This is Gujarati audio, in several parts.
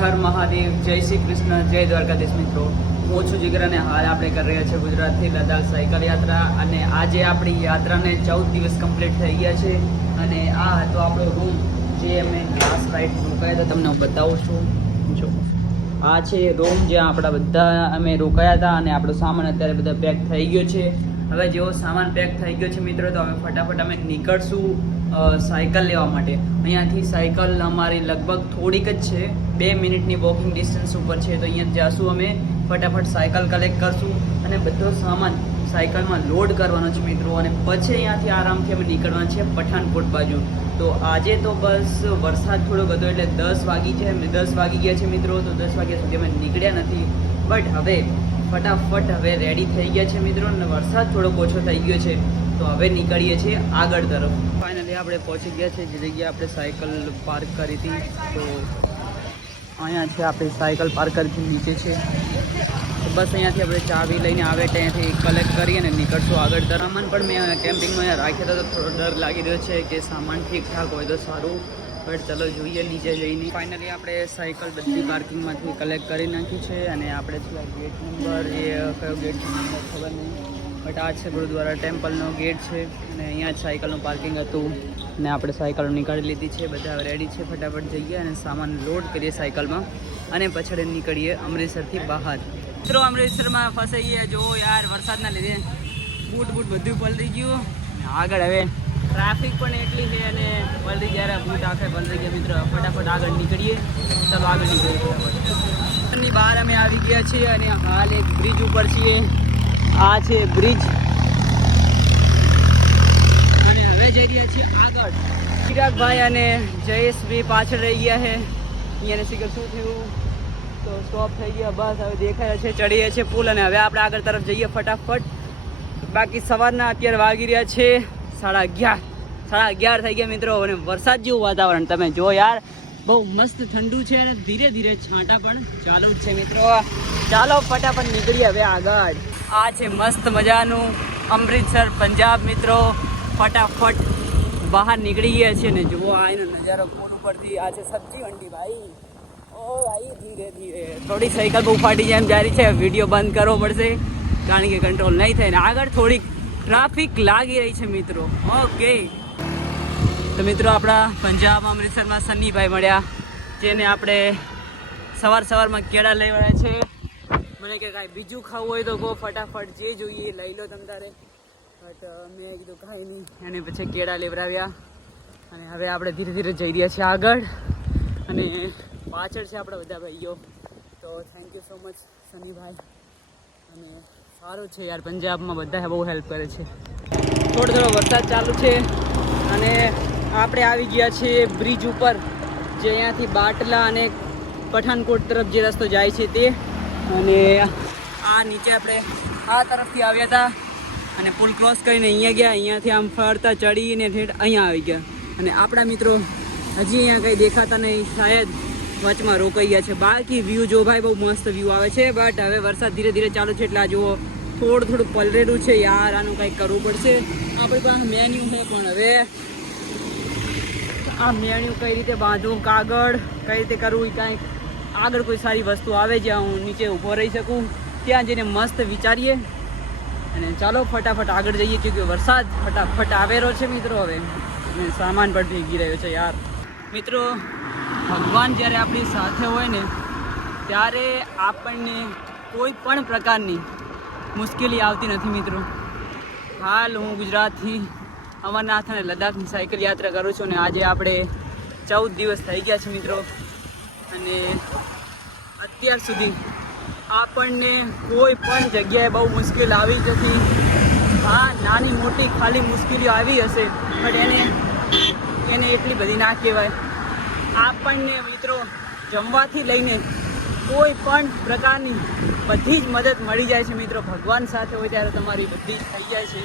હર મહાદેવ, જય શ્રી કૃષ્ણ, જય દ્વારકાધીશ મિત્રો. હું છું જીગર અને હાલ આપણે કરી રહ્યા છીએ ગુજરાતથી લદ્દાખ સાયકલ યાત્રા. અને આજે આપણી યાત્રાને 14 દિવસ કમ્પ્લીટ થઈ ગયા છે. અને આ હતો આપણો રૂમ જે અમે લાસ્ટ રાઈડ રોકાયા હતા, તમને હું બતાવું છું. જો આ છે રૂમ જ્યાં આપણા બધા અમે રોકાયા હતા અને આપણો સામાન અત્યારે બધા પેક થઈ ગયો છે. હવે જેવો સામાન પેક થઈ ગયો છે મિત્રો, તો હવે ફટાફટ અમે નીકળશું સાયકલ લેવા માટે. અહીંયાથી સાયકલ અમારી લગભગ થોડીક જ છે, 2 મિનિટની વોકિંગ ડિસ્ટન્સ ઉપર છે. તો અહીંયા જઈશું અમે, ફટાફટ સાયકલ કલેક્ટ કરશું અને બધો સામાન સાયકલમાં લોડ કરવાનો છે મિત્રો. અને પછી અહીંયાથી આરામથી અમે નીકળવાના છે પઠાનકોટ બાજુ. તો આજે તો બસ વરસાદ થોડોક હતો એટલે 10 વાગી ગયા છે મિત્રો. તો 10 વાગ્યા સુધી અમે નીકળ્યા નથી, બટ હવે ફટાફટ હવે રેડી થઈ ગયા છે મિત્રો. અને વરસાદ થોડોક ઓછો થઈ ગયો છે, તો હવે નીકળીએ છીએ આગળ તરફ. ફાઇનલી આપણે પહોંચી ગયા છે જે જગ્યાએ આપણે સાયકલ પાર્ક કરી હતી. તો અહીંયાથી આપણી સાયકલ પાર્ક કરી નીચે છે. તો બસ અહીંયાથી આપણે ચાવી લઈને આવે ત્યાંથી કલેક્ટ કરી અને નીકળશું આગળ તરફ. સામાન પણ મેં કેમ્પિંગમાં અહીંયા રાખ્યો હતો, તો થોડો ડર લાગી રહ્યો છે કે સામાન ઠીકઠાક હોય તો સારું. બટ ચલો જોઈએ નીચે જઈને. ફાઇનલી આપણે સાયકલ બધી પાર્કિંગમાંથી કલેક્ટ કરી નાખી છે. અને આપણે છે ગેટ નંબર, એ કયો ગેટ છે નંબર ખબર નહીં, બટ આ છે ગુરુદ્વારા ટેમ્પલનો ગેટ છે. અને અહીંયા જ સાયકલનું પાર્કિંગ હતું અને આપણે સાયકલ નીકાળી લીધી છે. બધા રેડી છે, ફટાફટ જઈએ અને સામાન લોડ કરીએ સાયકલમાં અને પછી નીકળીએ અમૃતસરથી બહાર. મિત્રો અમૃતસરમાં ફસાઈ ગયા, જો યાર વરસાદના લીધે બૂટ બધું પલળી ગયું. આગળ હવે ટ્રાફિક પણ એટલી છે અને પલળી જ્યારે બૂટ આખે પલળી ગયા મિત્રો. ફટાફટ આગળ નીકળીએ, ચાલો આગળ નીકળીએ. ઘરની બહાર અમે આવી ગયા છીએ અને હાલ એક બ્રિજ ઉપર છીએ. આ છે બ્રિજ અને હવે જઈ રહ્યા છીએ આગળ. ચિરાગભાઈ અને જયેશભાઈ પાછળ રહી ગયા છે. અહીંયાને શીખર શું થયું, તો સ્ટોપ થઈ ગયા. બસ હવે દેખાય છે, ચડીએ છીએ પુલ અને હવે આપણે આગળ તરફ જઈએ ફટાફટ. બાકી સવારના અત્યારે વાગી રહ્યા છે 11:30 થઈ ગયા મિત્રો. અને વરસાદ જેવું વાતાવરણ તમે જો યાર, બહુ મસ્ત ઠંડુ છે અને ધીરે ધીરે છાંટા પણ ચાલુ જ છે મિત્રો. ચાલો ફટાફટ નીકળીએ હવે આગળ. આ છે મસ્ત મજાનું અમૃતસર પંજાબ મિત્રો. ફટાફટ બહાર નીકળી ગયા છે ને જુઓ આ એનો નજારો પુલ ઉપરથી. આ છે સબ્જી મંડી ભાઈ. ઓ ભાઈ ધીરે ધીરે, થોડી સાયકલ બહુ ફાટી જાય એમ જારી છે. વિડીયો બંધ કરવો પડશે કારણ કે કંટ્રોલ નહીં થાય. ને આગળ થોડીક ટ્રાફિક લાગી રહી છે મિત્રો. ઓકે તો મિત્રો આપણા પંજાબ અમૃતસરમાં સન્નીભાઈ મળ્યા, જેને આપણે સવારમાં કેળા લઈ આવ્યા છે. મને કે કાંઈ બીજું ખાવું હોય તો કહો, ફટાફટ જે જોઈએ લઈ લો તમ તારે. બટ મેં કીધું કાંઈ નહીં, અને પછી કેળા લેવડાવ્યા. અને હવે આપણે ધીરે ધીરે જઈ રહ્યા છીએ આગળ. અને પાછળ છે આપણા બધા ભાઈઓ. તો થેન્ક યુ સો મચ સનીભાઈ. અને સારું છે યાર, પંજાબમાં બધા બહુ હેલ્પ કરે છે. થોડો વરસાદ ચાલુ છે અને આપણે આવી ગયા છીએ બ્રિજ ઉપર, જે અહીંયાથી બાટલા અને પઠાનકોટ તરફ જે રસ્તો જાય છે તે. અને આ નીચે આપણે આ તરફથી આવ્યા હતા અને પુલ ક્રોસ કરીને અહીંયા ગયા. અહીંયાથી આમ ફરતા ચડીને ઠેઠ અહીંયા આવી ગયા. અને આપણા મિત્રો હજી અહીંયા કંઈ દેખાતા નહીં, શાયદ વચમાં રોકાઈ ગયા છે. બાકી વ્યૂ જો ભાઈ બહુ મસ્ત વ્યૂ આવે છે. બટ હવે વરસાદ ધીરે ધીરે ચાલુ છે એટલે આ જુઓ થોડું પલરેલું છે યાર. આનું કંઈક કરવું પડશે. આપણી પાસે મેન્યુ છે પણ હવે આ મેન્યુ કઈ રીતે બાંધવું, કાગળ કઈ રીતે કરવું, કાંઈક આગળ કોઈ સારી વસ્તુ આવે જ્યાં હું નીચે ઊભો રહી શકું, ત્યાં જઈને મસ્ત વિચારીએ. અને ચાલો ફટાફટ આગળ જઈએ, કેમકે વરસાદ ફટાફટ આવેલો છે મિત્રો. હવે અને સામાન પણ ભીગી રહ્યો છે યાર. મિત્રો ભગવાન જ્યારે આપણી સાથે હોય ને, ત્યારે આપણને કોઈ પણ પ્રકારની મુશ્કેલી આવતી નથી મિત્રો. હાલ હું ગુજરાતથી અમરનાથ અને લદ્દાખની સાયકલ યાત્રા કરું છું. અને આજે આપણે 14 દિવસ થઈ ગયા છે મિત્રો. અને અત્યાર સુધી આપણને કોઈ પણ જગ્યાએ બહુ મુશ્કેલ આવી નથી. હા, નાની મોટી ખાલી મુશ્કેલીઓ આવી હશે, પણ એને એટલી બધી ના કહેવાય. આપણને મિત્રો જમવાથી લઈને કોઈ પણ પ્રકારની બધી જ મદદ મળી જાય છે મિત્રો. ભગવાન સાથે હોય ત્યારે તમારી બધી જ થઈ જાય છે,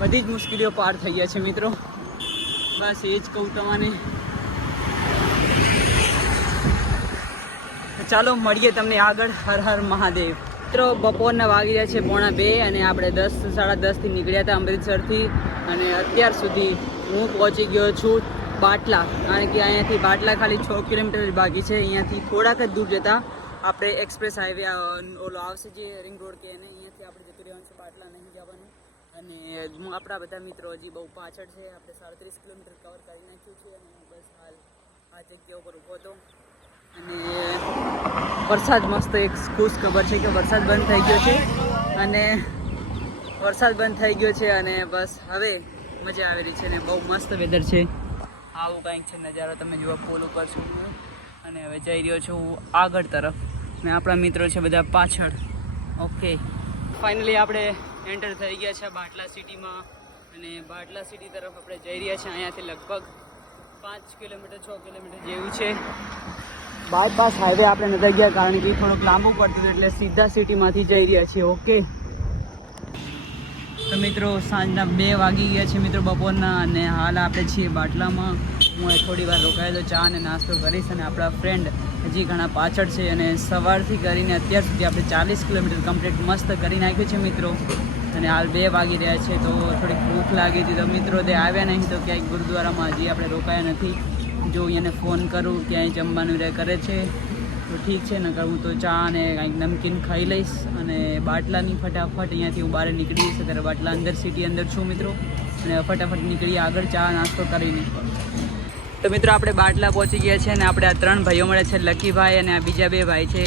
બધી જ મુશ્કેલીઓ પાર થઈ જાય છે મિત્રો. બસ એ જ કહું તમને. ચાલો મળીએ તમને આગળ. હર હર મહાદેવ મિત્રો. બપોરના વાગી રહ્યા છે 1:45 અને આપણે 10 સાડા 10થી નીકળ્યા હતા અમૃતસરથી. અને અત્યાર સુધી હું પહોંચી ગયો છું બાટલા, કારણ કે અહીંયાથી બાટલા ખાલી 6 કિલોમીટર બાકી છે. અહીંયાથી થોડાક જ દૂર જતા આપણે એક્સપ્રેસ હાઈવે ઓલો આવશે જે રિંગ રોડ કે એને અહીંયાથી આપણે જતું રહેવાનું છે, બાટલા નહીં જવાનું. અને આપણા બધા મિત્રો હજી બહુ પાછળ છે. આપણે 37 કિલોમીટર કવર કરી નાખ્યું છે અને બસ હાલ આ જગ્યા ઉપર ઊભો હતો. અને વરસાદ મસ્ત એક ખુશ ખબર છે કે વરસાદ બંધ થઈ ગયો છે અને બસ હવે મજા આવી રહી છે ને બહુ મસ્ત વેધર છે. આવું કંઈક છે નજારો, તમે જુઓ પુલ ઉપર છું અને હવે જઈ રહ્યો છું આગળ તરફ ને આપણા મિત્રો છે બધા પાછળ. ઓકે, ફાઇનલી આપણે એન્ટર થઈ ગયા છે બાટલા સિટીમાં અને બાટલા સિટી તરફ આપણે જઈ રહ્યા છીએ. અહીંયાથી લગભગ 5 કિલોમીટર 6 કિલોમીટર જેવું છે. બાયપાસ હાઈવે આપણે નથી ગયા કારણ કે થોડુંક લાંબુ પડતું હતું એટલે સીધા સિટીમાંથી જઈ રહ્યા છીએ. ઓકે તો મિત્રો સાંજના 2 વાગી ગયા છે મિત્રો બપોરના અને હાલ આપણે છીએ બાટલામાં. હું થોડી વાર રોકાયેલો ચા અને નાસ્તો કરીશ અને આપણા ફ્રેન્ડ હજી ઘણા પાછળ છે અને સવારથી કરીને અત્યાર સુધી આપણે 40 કિલોમીટર કમ્પ્લીટ મસ્ત કરી નાખ્યું છે મિત્રો. અને હાલ 2 વાગી રહ્યા છે તો થોડીક ભૂખ લાગી હતી તો મિત્રો તે આવ્યા નહીં તો ક્યાંય ગુરુદ્વારામાં હજી આપણે રોકાયા નથી. જો અહીંયાને ફોન કરું ક્યાંય જમવાનું રહે કરે છે તો ઠીક છે, નકર હું તો ચા અને કાંઈક નમકીન ખાઈ લઈશ અને બાટલાની ફટાફટ અહીંયાથી હું બહાર નીકળી જઈશ. અત્યારે બાટલા અંદર સિટી અંદર છું મિત્રો અને ફટાફટ નીકળી આગળ ચા નાસ્તો કરીને. તો મિત્રો આપણે બાટલા પહોંચી ગયા છે અને આપણે આ 3 ભાઈઓ મળે છે, લકીભાઈ અને આ બીજા 2 ભાઈ છે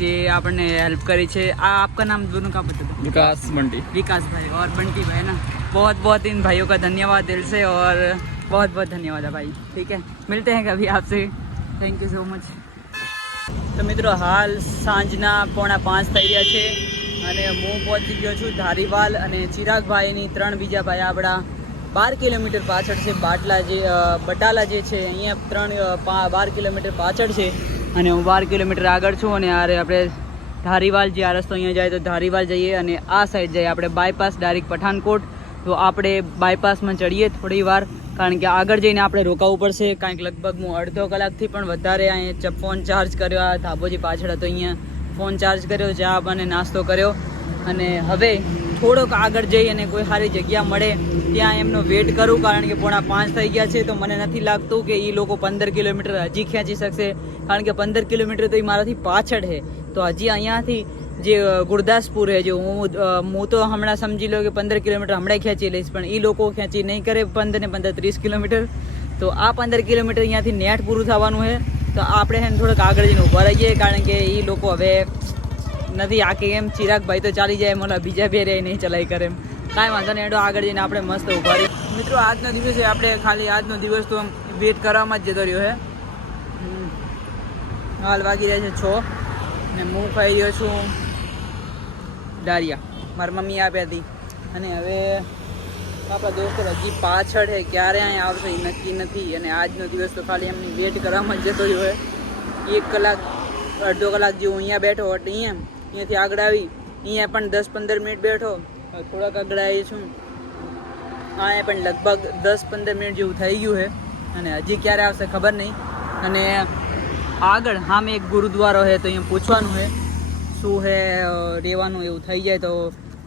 જે આપણને હેલ્પ કરી છે. આ આપકા નામ दोनों का बता दो. विकास बंटी. विकास भाई और बंटी भाई ना, बहुत बहुत इन भाइयों का धन्यवाद दिल से और बहुत बहुत धन्यवाद है भाई. ठीक है, मिलते हैं कभी आपसे. Thank you so much. તો મિત્રો હાલ સાંજના 4:45 થઈ રહ્યા છે અને હું પહોંચી ગયો છું ધારીવાલ અને ચિરાગભાઈની 3 બીજા ભાઈ આપણા 12 કિલોમીટર પાછળ છે. બાટલા જે બટાલા જે છે અહીંયા 12 કિલોમીટર પાછળ છે અને હું 12 કિલોમીટર આગળ છું. અને આપણે ધારીવાલ જે આ રસ્તો અહીંયા જાય તો ધારીવાલ જઈએ અને આ સાઈડ જઈએ આપણે બાયપાસ ડાયરેક્ટ પઠાનકોટ. તો આપણે બાયપાસમાં ચડીએ થોડી વાર કારણ કે આગળ જઈને આપણે રોકાવું પડશે. કાંઈક લગભગ હું અડધો કલાકથી પણ વધારે અહીંયા ફોન ચાર્જ કર્યો. આ ધાબોજી પાછળ હતો, અહીંયા ફોન ચાર્જ કર્યો, ચા અને નાસ્તો કર્યો અને હવે થોડોક આગળ જઈ અને કોઈ સારી જગ્યા મળે ત્યાં એમનો વેટ કરું કારણ કે 4:45 થઈ ગયા છે. તો મને નથી લાગતું કે એ લોકો 15 કિલોમીટર હજી ખેંચી શકશે કારણ કે 15 કિલોમીટર તો એ મારાથી પાછળ છે. તો હજી અહીંયાથી જે ગુરદાસપુર છે જો હું તો હમણાં સમજી લો કે 15 કિલોમીટર હમણાં ખેંચી લઈશ પણ એ લોકો ખેંચી નહીં કરે 15 ને 30 કિલોમીટર. તો આ 15 કિલોમીટર અહીંયાથી નેટ પૂરું થવાનું છે. તો આપણે એને થોડોક આગળ જઈને ઊભા રહીએ કારણ કે એ લોકો હવે નથી આકે એમ. ચિરાગભાઈ તો ચાલી જાય, મને બીજા 2 રે નહીં ચલાઈ કરે એમ. કાંઈ વાંધો નહીં, એડો આગળ જઈને આપણે મસ્ત ઊભા રહીએ. મિત્રો આજનો દિવસ છે, આપણે ખાલી આજનો દિવસ તો વેટ કરવામાં જ જતો રહ્યો છે. હાલ વાગી રહ્યા છે 6 અને હું ખાઈ રહ્યો છું ડારિયા, મારી મમ્મી આપ્યા હતી. અને હવે આપણા દોસ્તો હજી પાછળ છે, ક્યારે અહીંયા આવશે એ નક્કી નથી. અને આજનો દિવસ તો ખાલી એમની વેટ કરવામાં જ જતો રહ્યો છે. 1 કલાક અડધો કલાક જેવું અહીંયા બેઠો એટલે અહીંયાથી આગળ આવી અહીંયા પણ 10-15 મિનિટ બેઠો, થોડાક આગળ આવી છું અહીંયા પણ લગભગ 10-15 મિનિટ જેવું થઈ ગયું છે અને હજી ક્યારે આવશે ખબર નહીં. અને આગળ સામે એક ગુરુદ્વારો છે તો અહીંયા પૂછવાનું છે શું છે રહેવાનું, એવું થઈ જાય તો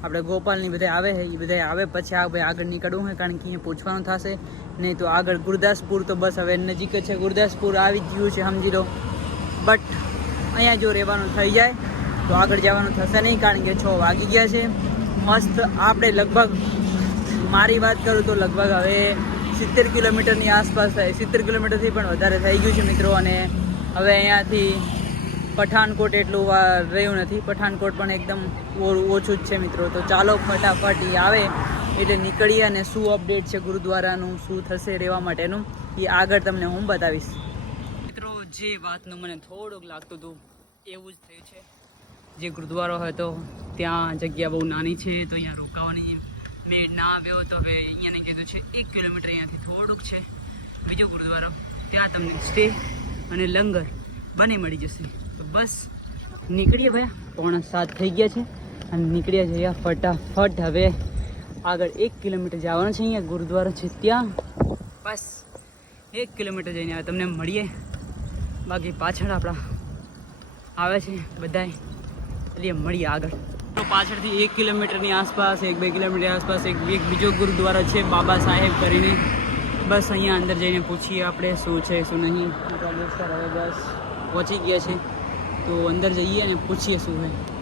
આપણે ગોપાલની બધા આવે છે એ બધા આવે પછી આગળ નીકળવું છે કારણ કે અહીંયા પૂછવાનું થશે. નહીં તો આગળ ગુરદાસપુર તો બસ હવે નજીક જ છે, ગુરદાસપુર આવી જ ગયું છે સમજી લો. બટ અહીંયા જો રહેવાનું થઈ જાય તો આગળ જવાનું થશે નહીં કારણ કે 6 વાગી ગયા છે મસ્ત. આપણે લગભગ મારી વાત કરું તો લગભગ હવે 70 કિલોમીટરની આસપાસ થાય, 70 કિલોમીટરથી પણ વધારે થઈ ગયું છે મિત્રો. અને હવે અહીંયાથી પઠાનકોટ એટલું રહ્યું નથી, પઠાનકોટ પણ એકદમ ઓછું જ છે મિત્રો. તો ચાલો ફટાફટ એ આવે એટલે નીકળીએ અને શું અપડેટ છે ગુરુદ્વારાનું, શું થશે રહેવા માટેનું એ આગળ તમને હું બતાવીશ. મિત્રો જે વાતનું મને થોડુંક લાગતું હતું એવું જ થયું છે. જે ગુરુદ્વારો હતો ત્યાં જગ્યા બહુ નાની છે તો અહીંયા રોકાવાની મેળ ના આવ્યો તો હવે અહીંયાને કીધું છે 1 કિલોમીટર અહીંયાથી થોડુંક છે બીજો ગુરુદ્વારો, ત્યાં તમને સ્ટે અને લંગર બંને મળી જશે. તો બસ નીકળીએ ભાઈ, 6:45 થઈ ગયા છે અને નીકળ્યા જઈએ ફટાફટ. હવે આગળ 1 કિલોમીટર જવાનું છે, અહીંયા ગુરુદ્વારો છે ત્યાં બસ 1 કિલોમીટર જઈને આવે તમને મળીએ. બાકી પાછળ આપણા આવે છે બધાય એટલે મળીએ આગળ. તો પાછળથી 1 કિલોમીટરની આસપાસ 1-2 કિલોમીટર આસપાસ એક બીજો ગુરુદ્વારો છે બાબા સાહેબ કરીને, બસ અહીંયા અંદર જઈને પૂછીએ આપણે શું છે શું નહીં. આપણા દોસ્તાર હવે બસ પહોંચી ગયા છે, તો અંદર જઈએ અને પૂછીએ શું છે.